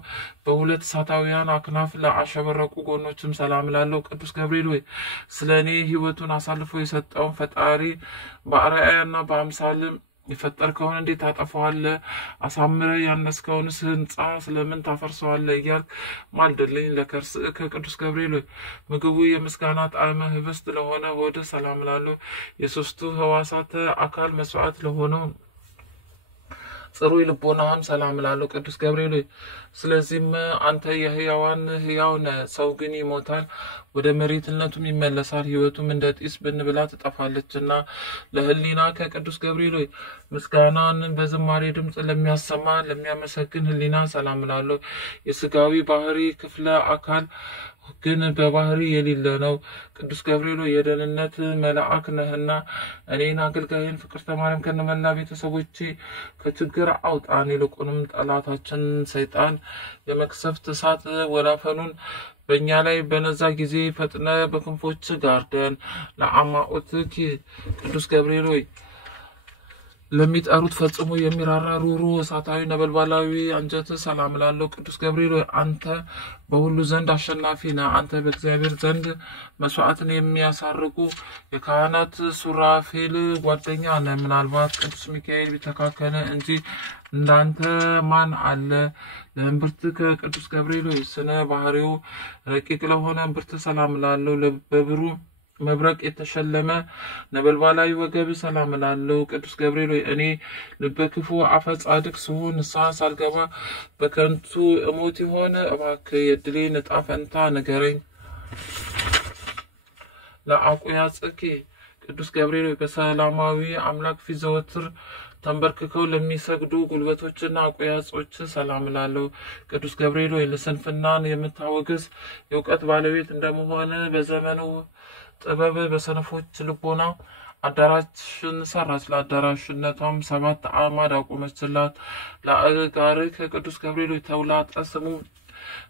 በሁለት እሳታውያን አክናፍ ለአሸበረቁ ጎኖችም ሰላም እላለሁ። ቅዱስ ገብርኤል ሆይ ስለ እኔ ሕይወቱን አሳልፎ የሰጠውን ፈጣሪ በአርአያና በአምሳል የፈጠርከውን እንዴት ታጠፋዋለህ? አሳምረህ ያነስከውንስ ሕንጻ ስለምን ታፈርሰዋለህ? እያልክ ማልደልኝ። ለከርስእ ከቅዱስ ገብርኤል ሆይ ምግቡ የምስጋና ጣዕመ ህብስት ለሆነ ሆድ ሰላም እላለሁ። የሦስቱ ሕዋሳተ አካል መስዋዕት ለሆነው ጽሩይ ልቦናህም ሰላም እላለሁ። ቅዱስ ገብርኤል ሆይ ስለዚህም አንተ የሕያዋን ሕያው ነህ፣ ሰው ግን ይሞታል ወደ መሬትነቱም ይመለሳል፣ ሕይወቱም እንደ ጢስ ብን ብላ ትጠፋለችና። ለህሊና ከቅዱስ ገብርኤል ሆይ ምስጋናን በዝማሬ ድምፅ ለሚያሰማ ለሚያመሰግን ህሊና ሰላም እላለሁ። የስጋዊ ባህሪ ክፍለ አካል ግን በባህሪ የሌለ ነው። ቅዱስ ገብርኤል ሆይ የደህንነት መልአክ ነህና እኔን አገልጋይን ፍቅርተ ማርያም ከነመላ ቤተሰቦቼ ከችግር አውጣን። ይልቁንም ጠላታችን ሰይጣን የመቅሰፍት እሳት ወላፈኑን በእኛ ላይ በነዛ ጊዜ ፈጥነ በክንፎች ጋርደን። ለአማኦትኪ ቅዱስ ገብርኤል ሆይ ለሚጠሩት ፈጽሞ የሚራራ ሩሩ እሳታዊ ነበልባላዊ አንጀት ሰላም እላለሁ። ቅዱስ ገብርኤል ሆይ አንተ በሁሉ ዘንድ አሸናፊ ነህ። አንተ በእግዚአብሔር ዘንድ መስዋዕትን የሚያሳርጉ የካህናት ሱራፌል ጓደኛ ነህ። ምናልባት ቅዱስ ሚካኤል ቢተካከለ እንጂ እንዳንተ ማን አለ? ለእምብርት ከቅዱስ ገብርኤል ሆይ ስነ ባህሪው ረቂቅ ለሆነ እምብርት ሰላም እላለሁ። በብሩ መብረቅ የተሸለመ ነበልባላዊ ወገብ ሰላም እላለሁ። ቅዱስ ገብርኤል ሆይ እኔ ልበ ክፉ አፈ ጻድቅ ስሆን ንስሐ ሳልገባ በከንቱ እሞት የሆነ እባክህ የዕድሌን ዕጣ ፈንታ ንገረኝ። ለአቁያጽኪ ቅዱስ ገብርኤል ሆይ በሰላማዊ አምላክ ፊት ዘወትር ተንበርክከው ለሚሰግዱ ጉልበቶችና አቆያጾች ሰላም እላለሁ። ቅዱስ ገብርኤል ሆይ ለስንፍናን የምታወግዝ የእውቀት ባለቤት እንደመሆነ በዘመኑ ጥበብ በሰነፎች ልቦና አዳራሽን ሰራች። ለአዳራሽነቷም 7 አዕማድ አቆመችላት። ለአጋር ከቅዱስ ገብርኤል የተውላጠ ስሙ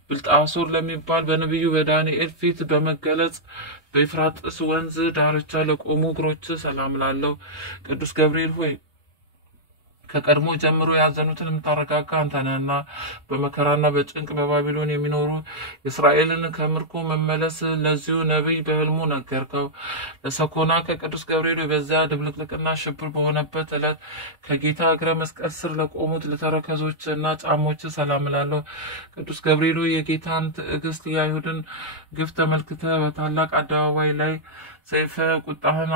ብልጣሶር ለሚባል በነቢዩ በዳንኤል ፊት በመገለጽ በኤፍራጥስ ወንዝ ዳርቻ ለቆሙ እግሮች ሰላም ላለው ቅዱስ ገብርኤል ሆይ ከቀድሞ ጀምሮ ያዘኑትን የምታረጋጋ አንተ ነህና በመከራና በጭንቅ በባቢሎን የሚኖሩ እስራኤልን ከምርኮ መመለስ ለዚሁ ነቢይ በህልሙ ነገርከው። ለሰኮና ከቅዱስ ገብርኤል በዚያ ድብልቅልቅና ሽብር በሆነበት ዕለት ከጌታ እግረ መስቀል ስር ለቆሙት ለተረከዞችና ጫሞች ሰላም እላለሁ። ቅዱስ ገብርኤል የጌታን ትዕግስት የአይሁድን ግፍ ተመልክተ በታላቅ አደባባይ ላይ ሰይፈ ቁጣህን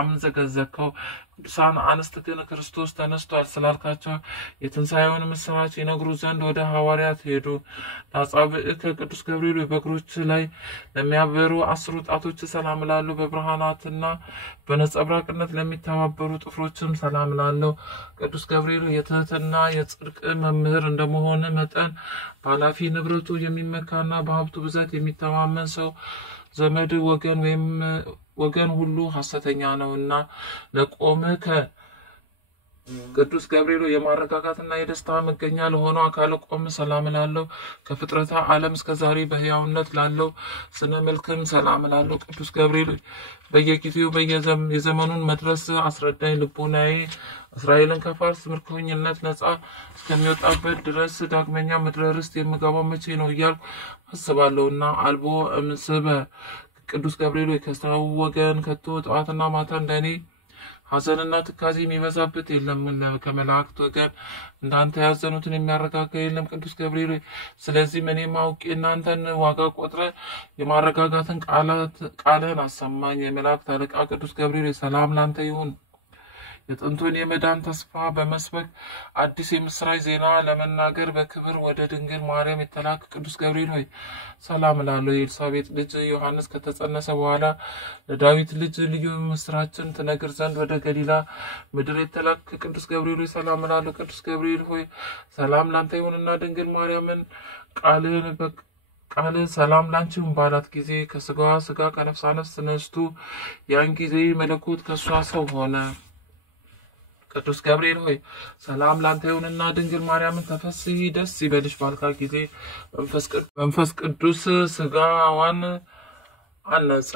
አምዘገዘከው። ቅዱሳን አንስት ግን ክርስቶስ ተነስቷል ስላልካቸው የትንሣኤውን ምስራች ይነግሩ ዘንድ ወደ ሐዋርያት ሄዱ። ለአጻብዕከ ቅዱስ ገብርኤል በእግሮች ላይ ለሚያበሩ 10 ጣቶች ሰላም እላለሁ። በብርሃናትና በነጸብራቅነት ለሚተባበሩ ጥፍሮችም ሰላም እላለሁ። ቅዱስ ገብርኤል የትህትና የጽድቅ መምህር እንደመሆን መጠን በኃላፊ ንብረቱ የሚመካና በሀብቱ ብዛት የሚተማመን ሰው ዘመድ ወገን ሁሉ ሐሰተኛ ነውና ለቆመ ቅዱስ ገብርኤል የማረጋጋትና የደስታ መገኛ ለሆነው አካለ ቆም ሰላም እላለሁ። ከፍጥረታ ዓለም እስከ ዛሬ በሕያውነት ላለው ስነ መልክም ሰላም እላለሁ። ቅዱስ ገብርኤል በየጊዜው የዘመኑን መድረስ አስረዳኝ። ልቦናዬ እስራኤልን ከፋርስ ምርኮኝነት ነፃ እስከሚወጣበት ድረስ ዳግመኛ ምድረ ርስት የምገባው መቼ ነው እያልኩ አስባለሁና አልቦ እምስበ ቅዱስ ገብርኤል ከሰው ወገን ከቶ ጠዋትና ማታ እንደኔ ሐዘንና ትካዜ የሚበዛበት የለም። ከመላእክት ወገን እንዳንተ ያዘኑትን የሚያረጋጋ የለም። ቅዱስ ገብርኤል ስለዚህ እኔም አውቄ እናንተን ዋጋ ቆጥረ የማረጋጋትን ቃልህን አሰማኝ። የመላእክት አለቃ ቅዱስ ገብርኤል ሰላም ላንተ ይሁን። የጥንቱን የመዳን ተስፋ በመስበክ አዲስ የምስራች ዜና ለመናገር በክብር ወደ ድንግል ማርያም የተላክ ቅዱስ ገብርኤል ሆይ ሰላም እላለሁ። የኤልሳቤጥ ልጅ ዮሐንስ ከተጸነሰ በኋላ ለዳዊት ልጅ ልዩ ምስራችን ትነግር ዘንድ ወደ ገሊላ ምድር የተላክ ቅዱስ ገብርኤል ሆይ ሰላም እላለሁ። ቅዱስ ገብርኤል ሆይ ሰላም ላንተ ይሁንና ድንግል ማርያምን ቃል ሰላም ላንቺም ባላት ጊዜ ከስጋዋ ስጋ ከነፍሷ ነፍስ ነስቶ ያን ጊዜ መለኮት ከሷ ሰው ሆነ። ቅዱስ ገብርኤል ሆይ ሰላም ላንተ ይሁንና ድንግል ማርያምን ተፈስሒ ደስ ይበልሽ ባልካ ጊዜ መንፈስ ቅዱስ ስጋዋን አነጸ።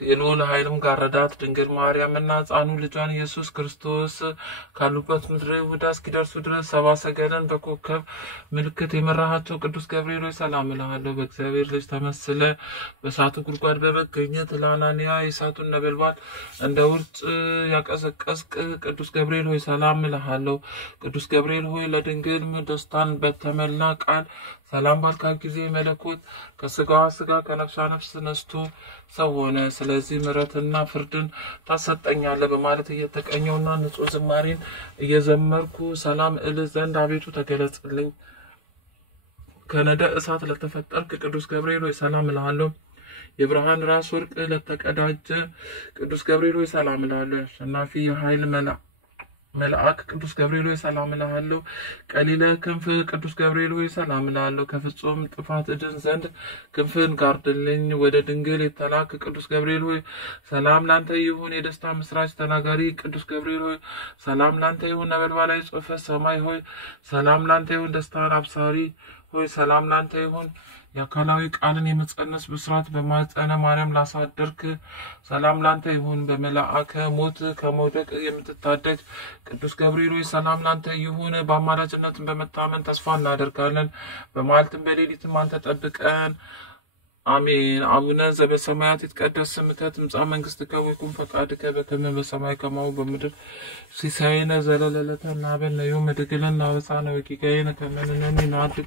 የልዑል ኃይልም ጋረዳት። ድንግል ማርያምና ሕፃኑ ልጇን ኢየሱስ ክርስቶስ ካሉበት ምድረ ይሁዳ እስኪደርሱ ድረስ 70 ሰገልን በኮከብ ምልክት የመራሃቸው ቅዱስ ገብርኤል ሆይ ሰላም እልሃለሁ። በእግዚአብሔር ልጅ ተመስለ በእሳቱ ጉድጓድ በመገኘት ለአናንያ የእሳቱን ነበልባል እንደ ውርጭ ያቀዘቀዝክ ቅዱስ ገብርኤል ሆይ ሰላም እልሃለሁ። ቅዱስ ገብርኤል ሆይ ለድንግል ደስታን በተመላ ቃል ሰላም ባልካ ጊዜ መለኮት ከስጋዋ ስጋ ከነፍሷ ነፍስ ነስቶ ሰው ሆነ። ስለዚህ ምሕረትና ፍርድን ታሰጠኛለህ በማለት እየተቀኘውና ንጹሕ ዝማሬን እየዘመርኩ ሰላም እል ዘንድ አቤቱ ተገለጽልኝ። ከነደ እሳት ለተፈጠርክ ቅዱስ ገብርኤል ሆይ ሰላም እልሃለሁ። የብርሃን ራስ ወርቅ ለተቀዳጀ ቅዱስ ገብርኤል ሆይ ሰላም እልሃለሁ። አሸናፊ የኃይል መልአክ ቅዱስ ገብርኤል ሆይ ሰላም እልሃለሁ። ቀሊለ ክንፍ ቅዱስ ገብርኤል ሆይ ሰላም እልሃለሁ። ከፍጹም ጥፋት እድን ዘንድ ክንፍን ጋርድልኝ። ወደ ድንግል የተላክ ቅዱስ ገብርኤል ሆይ ሰላም ላንተ ይሁን። የደስታ ምስራች ተናጋሪ ቅዱስ ገብርኤል ሆይ ሰላም ላንተ ይሁን። ነበልባላዊ ጽሑፈ ሰማይ ሆይ ሰላም ላንተ ይሁን። ደስታን አብሳሪ ሆይ ሰላም ላንተ ይሁን። የአካላዊ ቃልን የመጸነስ ብስራት በማኅፀነ ማርያም ላሳደርክ ሰላም ላንተ ይሁን። በመልአከ ሞት ከመውደቅ የምትታደግ ቅዱስ ገብርኤል ሆይ ሰላም ላንተ ይሁን። በአማላጅነትን በመታመን ተስፋ እናደርጋለን። በመዓልትም በሌሊትም አንተ ጠብቀን። አሜን። አቡነ ዘበሰማያት ይትቀደስ ስምከ ትምጻእ መንግሥትከ ወይኩን ፈቃድከ በከመ በሰማይ ከማሁ በምድር ሲሳየነ ዘለለዕለትነ ሀበነ ዮም ወኅድግ ለነ አበሳነ ወጌጋየነ ከመ ንሕነኒ ንኅድግ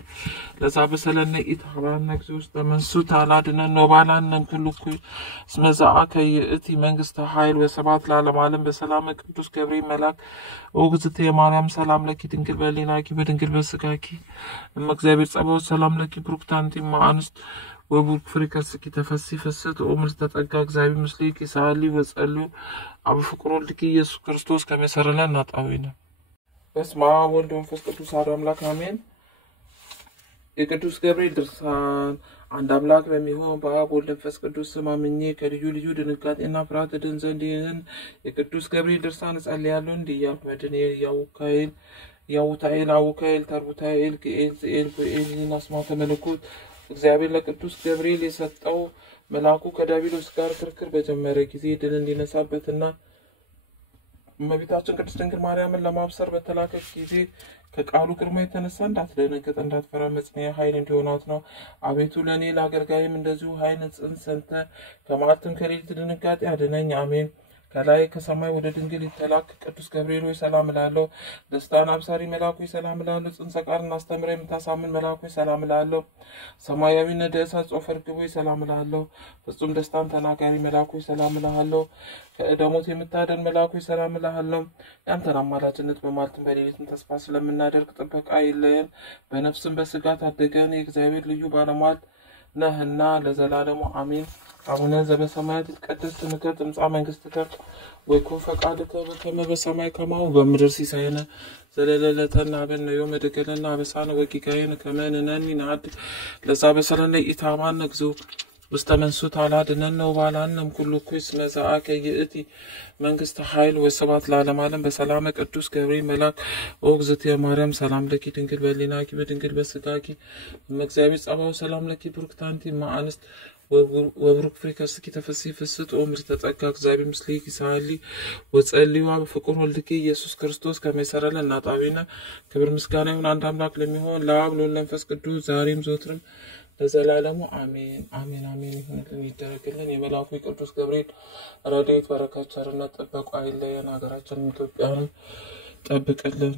ለዘአበሰለነ ኢታብአነ እግዚኦ ውስተ መንሱት አላድኅነነ ወባልሐነ እምኩሉ እኩይ እስመ ዘአከ ይእቲ መንግሥተ ኃይል ወስብሐት ለዓለመ ዓለም። በሰላም ቅዱስ ገብርኤል መልአክ ኦግዝእትየ ማርያም ሰላም ለኪ ድንግል በሕሊናኪ በድንግል በሥጋኪ እመ እግዚአብሔር ጸባኦት ሰላም ለኪ ብሩክት አንቲ እም አንስት ወቡርክ ፍሬ ከርሥኪ ተፈሥሒ ፍስሕት ምልዕተ ጸጋ እግዚአብሔር ምስሌኪ ሰአሊ ወጸልዩ አብ ፍቁር ወልድኪ ኢየሱስ ክርስቶስ ከመ ይሠረይ ለነ ኃጣውኢነ። በስመ አብ ወወልድ ወመንፈስ ቅዱስ አሐዱ አምላክ አሜን። የቅዱስ ገብርኤል ድርሳን አንድ አምላክ በሚሆን በአብ ወልድ መንፈስ ቅዱስ ስም አምኜ ከልዩ ልዩ ድንጋጤና ፍርሃት ድን ዘንድ ይህን የቅዱስ ገብርኤል ድርሳን እጸልያለሁ። እንዲህ እያልኩ መድንኤል፣ ያውታኤል፣ አውካኤል፣ ተርቡታኤል፣ ግኤል፣ ዝኤል፣ ጉኤል ይህን አስማተ መለኮት እግዚአብሔር ለቅዱስ ገብርኤል የሰጠው መልአኩ ከዲያብሎስ ጋር ክርክር በጀመረ ጊዜ ድል እንዲነሳበትና እመቤታችን ቅድስት ድንግል ማርያምን ለማብሰር በተላከች ጊዜ ከቃሉ ግርማ የተነሳ እንዳትደነግጥ እንዳትፈራ መጽናኛ ኃይል እንዲሆናት ነው። አቤቱ ለእኔ ለአገልጋይም እንደዚሁ ኃይል ጽንስ ሰንተ ከመዓልትም ከሌሊት ድንጋጤ አድነኝ። አሜን። ከላይ ከሰማይ ወደ ድንግል የተላክ ቅዱስ ገብርኤል ሆይ ሰላም እላለሁ። ደስታን አብሳሪ መልአክ ሆይ ሰላም እላለሁ። ጽንሰ ቃልን አስተምረ የምታሳምን መልአክ ሆይ ሰላም እላለሁ። ሰማያዊ ነደ እሳት ጾፈ ርግብ ሆይ ሰላም እላለሁ። ፍጹም ደስታን ተናጋሪ መልአክ ሆይ ሰላም እላለሁ። ከዕደ ሞት የምታደን መልአክ ሆይ ሰላም እላለሁ። ያንተን አማላጅነት በመዓልትም በሌሊትም ተስፋ ስለምናደርግ ጥበቃ አይለየን። በነፍስም በስጋ ታደገን። የእግዚአብሔር ልዩ ባለሟል ነህና ለዘላለሙ አሜን። አቡነ ዘበሰማያት ይትቀደስ ስምከ ትምጻእ መንግሥትከ ወይኩን ፈቃድከ በከመ በሰማይ ከማሁ በምድር ሲሳየነ ዘለለዕለትነ ሀበነ ዮም ወኅድግ ለነ አበሳነ ወጌጋየነ ከመ ንሕነኒ ንኅድግ ለዘአበሰለነ ኢታማነ እግዚኦ ውስተ መንሱት አላድኅነነ ወባልሐነ እምኩሉ እኩይ እስመ ዘአከ ይእቲ መንግሥተ ኃይል ወስብሐት ለዓለመ ዓለም። በሰላመ ቅዱስ ገብርኤል መልአክ ኦ እግዝእትየ ማርያም ሰላም ለኪ ድንግል በሕሊናኪ በድንግል በሥጋኪ እመ እግዚአብሔር ጸባኦት ሰላም ለኪ ብሩክት አንቲ እም አንስት ወብሩክ ፍሬ ከርሥኪ ተፈሥሒ ፍስሕት ኦ ምልዕተ ጸጋ እግዚአብሔር ምስሌኪ ሳሊ ወጸልዩ በፍቁር ወልድኪ ኢየሱስ ክርስቶስ ከመ ይሠረይ ለነ ኃጣውኢነ። ክብር ምስጋና ይሁን አንድ አምላክ ለሚሆን ለአብ ለወልድ ለመንፈስ ቅዱስ ዛሬም ዘወትርም ለዘላለሙ አሜን አሜን አሜን ይሁንልን ይደረግልን። የመልአኩ ቅዱስ ገብርኤል ረድኤት በረከት ቸርነት ጥበቃ አይለየን። ሀገራችንን ኢትዮጵያንም ጠብቅልን።